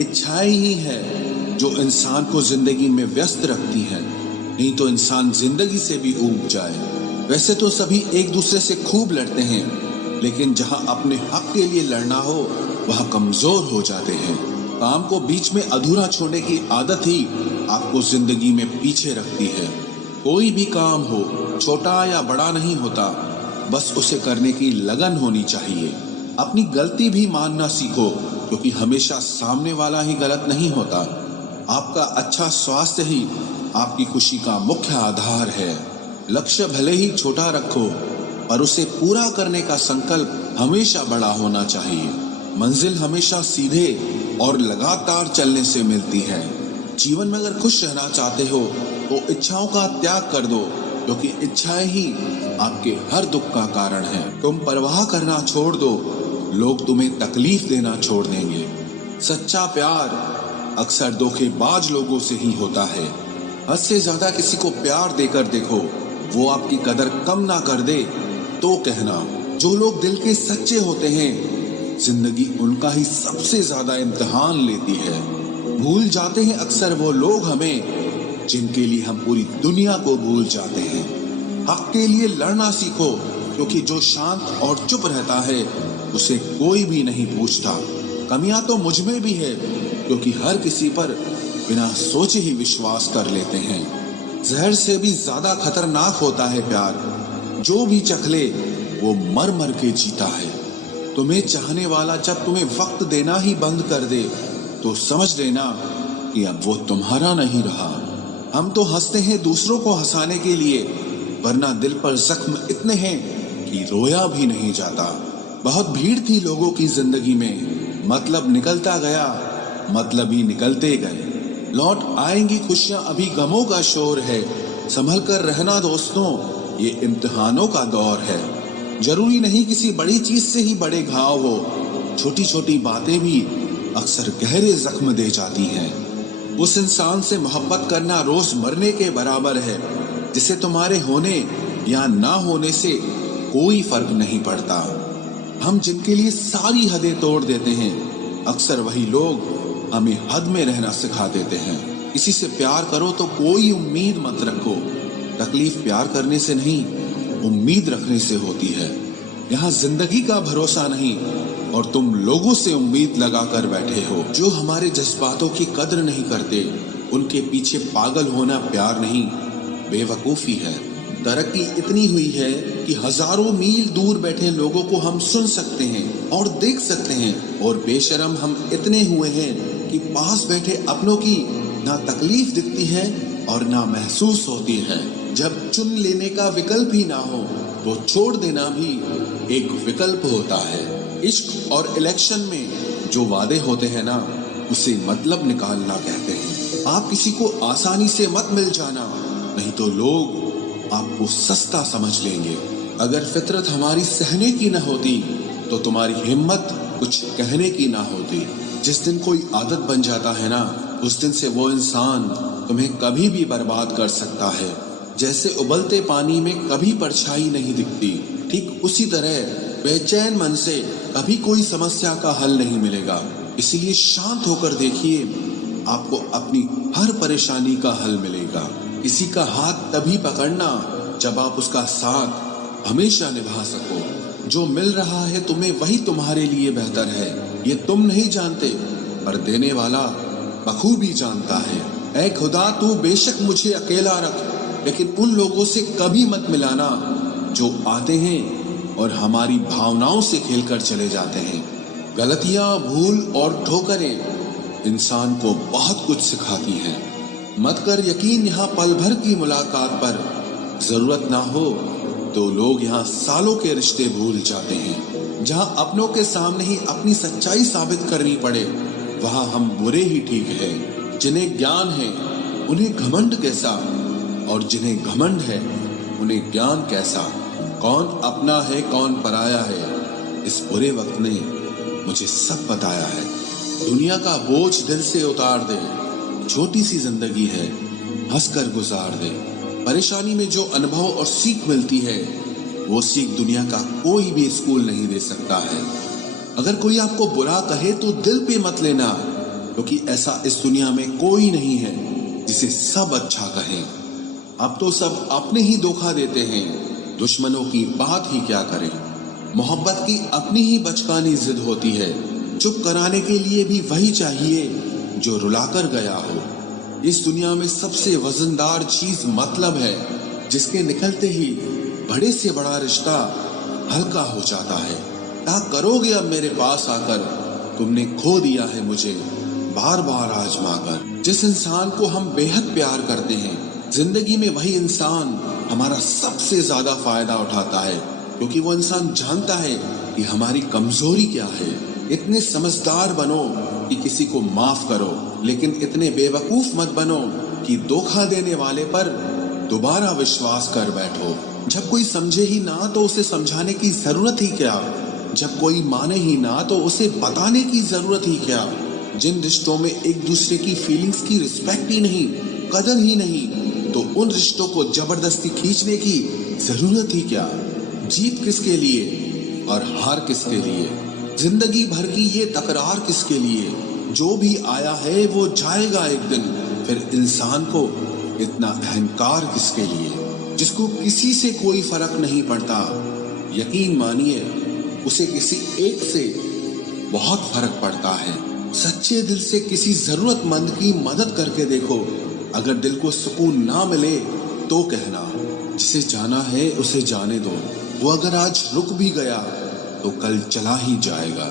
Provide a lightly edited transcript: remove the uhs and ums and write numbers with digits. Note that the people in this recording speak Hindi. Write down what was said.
इच्छाएं ही है जो इंसान को जिंदगी में व्यस्त रखती है, नहीं तो इंसान जिंदगी से भी ऊब जाए। वैसे तो सभी एक दूसरे से खूब लड़ते हैं, लेकिन जहां अपने हक के लिए लड़ना हो वहां कमजोर हो जाते हैं। काम को बीच में अधूरा छोड़ने की आदत ही आपको जिंदगी में पीछे रखती है। कोई भी काम हो, छोटा या बड़ा नहीं होता, बस उसे करने की लगन होनी चाहिए। अपनी गलती भी मानना सीखो, क्योंकि हमेशा सामने वाला ही गलत नहीं होता। आपका अच्छा स्वास्थ्य ही आपकी खुशी का मुख्य आधार है। लक्ष्य भले ही छोटा रखो, पर उसे पूरा करने का संकल्प हमेशा बड़ा होना चाहिए। मंजिल हमेशा सीधे और लगातार चलने से मिलती है। जीवन में अगर खुश रहना चाहते हो तो इच्छाओं का त्याग कर दो, क्योंकि इच्छाएं ही आपके हर दुख का कारण है। तुम परवाह करना छोड़ दो, लोग तुम्हें तकलीफ देना छोड़ देंगे। सच्चा प्यार अक्सर धोखेबाज लोगों से ही होता है। हद से ज्यादा किसी को प्यार देकर देखो, वो आपकी कदर कम ना कर दे तो कहना। जो लोग दिल के सच्चे होते हैं, जिंदगी उनका ही सबसे ज्यादा इम्तिहान लेती है। भूल जाते हैं अक्सर वो लोग हमें, जिनके लिए हम पूरी दुनिया को भूल जाते हैं। हक के लिए लड़ना सीखो, क्योंकि जो शांत और चुप रहता है उसे कोई भी नहीं पूछता। कमियां तो मुझ में भी है, क्योंकि हर किसी पर बिना सोचे ही विश्वास कर लेते हैं। जहर से भी ज्यादा खतरनाक होता है प्यार। जो भी चख ले वो मर मर के जीता है। तुम्हें चाहने वाला जब तुम्हें वक्त देना ही बंद कर दे, तो समझ लेना कि अब वो तुम्हारा नहीं रहा। हम तो हंसते हैं दूसरों को हंसाने के लिए, वरना दिल पर जख्म इतने हैं कि रोया भी नहीं जाता। बहुत भीड़ थी लोगों की जिंदगी में, मतलब निकलता गया, मतलब ही निकलते गए। लौट आएंगी खुशियां, अभी गमों का शोर है। संभल कर रहना दोस्तों, ये इम्तिहानों का दौर है। जरूरी नहीं किसी बड़ी चीज से ही बड़े घाव हो, छोटी छोटी बातें भी अक्सर गहरे जख्म दे जाती हैं। उस इंसान से मोहब्बत करना रोज मरने के बराबर है, जिसे तुम्हारे होने या ना होने से कोई फर्क नहीं पड़ता। हम जिनके लिए सारी हदें तोड़ देते हैं, अक्सर वही लोग हमें हद में रहना सिखा देते हैं। किसी से प्यार करो तो कोई उम्मीद मत रखो। तकलीफ प्यार करने से नहीं, उम्मीद रखने से होती है। यहाँ जिंदगी का भरोसा नहीं, और तुम लोगों से उम्मीद लगा कर बैठे हो। जो हमारे जज्बातों की कद्र नहीं करते, उनके पीछे पागल होना प्यार नहीं, बेवकूफी है। तरक्की इतनी हुई है कि हजारों मील दूर बैठे लोगों को हम सुन सकते हैं और देख सकते हैं, और बेशरम हम इतने हुए हैं कि पास बैठे अपनों की ना तकलीफ दिखती है और ना महसूस होती है। जब चुन लेने का विकल्प ही ना हो, तो छोड़ देना भी एक विकल्प होता है। इश्क और इलेक्शन में जो वादे होते हैं ना, उसे मतलब निकालना कहते हैं। आप किसी को आसानी से मत मिल जाना, नहीं तो लोग आपको सस्ता समझ लेंगे। अगर फितरत हमारी सहने की न होती, तो तुम्हारी हिम्मत कुछ कहने की ना होती। जिस दिन कोई आदत बन जाता है ना, उस दिन से वो इंसान तुम्हें कभी भी बर्बाद कर सकता है। जैसे उबलते पानी में कभी परछाई नहीं दिखती, ठीक उसी तरह बेचैन मन से कभी कोई समस्या का हल नहीं मिलेगा। इसलिए शांत होकर देखिए, आपको अपनी हर परेशानी का हल मिलेगा। किसी का हाथ तभी पकड़ना जब आप उसका साथ हमेशा निभा सको। जो मिल रहा है तुम्हें, वही तुम्हारे लिए बेहतर है। ये तुम नहीं जानते, पर देने वाला बखूबी जानता है। ऐ खुदा, तू बेशक मुझे अकेला रख, लेकिन उन लोगों से कभी मत मिलाना जो आते हैं और हमारी भावनाओं से खेलकर चले जाते हैं। गलतियां, भूल और ठोकरें इंसान को बहुत कुछ सिखाती हैं। मत कर यकीन यहाँ पल भर की मुलाकात पर, जरूरत ना हो तो लोग यहाँ सालों के रिश्ते भूल जाते हैं। जहाँ अपनों के सामने ही अपनी सच्चाई साबित करनी पड़े, वहाँ हम बुरे ही ठीक है। जिन्हें ज्ञान है उन्हें घमंड कैसा, और जिन्हें घमंड है उन्हें ज्ञान कैसा। कौन अपना है कौन पराया है, इस बुरे वक्त ने मुझे सब बताया है। दुनिया का बोझ दिल से उतार दे, छोटी सी जिंदगी है, हंसकर गुजार दे। परेशानी में जो अनुभव और सीख मिलती है, वो सीख दुनिया का कोई भी स्कूल नहीं दे सकता है। अगर कोई आपको बुरा कहे तो दिल पे मत लेना, क्योंकि ऐसा इस दुनिया में कोई नहीं है जिसे सब अच्छा कहें। अब तो सब अपने ही धोखा देते हैं, दुश्मनों की बात ही क्या करें। मोहब्बत की अपनी ही बचकानी जिद होती है, चुप कराने के लिए भी वही चाहिए जो रुलाकर गया हो। इस दुनिया में सबसे वजनदार चीज मतलब है, जिसके निकलते ही बड़े से बड़ा रिश्ता हल्का हो जाता है। क्या करोगे अब मेरे पास आकर, तुमने खो दिया है मुझे बार बार आजमाकर। जिस इंसान को हम बेहद प्यार करते हैं, जिंदगी में वही इंसान हमारा सबसे ज्यादा फायदा उठाता है, क्योंकि वो इंसान जानता है कि हमारी कमजोरी क्या है। इतने समझदार बनो कि किसी को माफ करो, लेकिन इतने बेवकूफ मत बनो कि धोखा देने वाले पर दोबारा विश्वास कर बैठो। जब कोई समझे ही ना तो उसे समझाने की जरूरत ही क्या, जब कोई माने ही ना तो उसे बताने की जरूरत ही क्या। जिन रिश्तों में एक दूसरे की फीलिंग्स की रिस्पेक्ट ही नहीं, कदर ही नहीं, तो उन रिश्तों को जबरदस्ती खींचने की जरूरत ही क्या। जीत किसके लिए और हार किसके लिए, जिंदगी भर की ये तकरार किसके लिए। जो भी आया है वो जाएगा एक दिन, फिर इंसान को इतना अहंकार किसके लिए, जिसको किसी से कोई फर्क नहीं पड़ता। यकीन मानिए उसे किसी एक से बहुत फर्क पड़ता है। सच्चे दिल से किसी जरूरतमंद की मदद करके देखो, अगर दिल को सुकून ना मिले तो कहना, जिसे जाना है उसे जाने दो। वो अगर आज रुक भी गया तो कल चला ही जाएगा।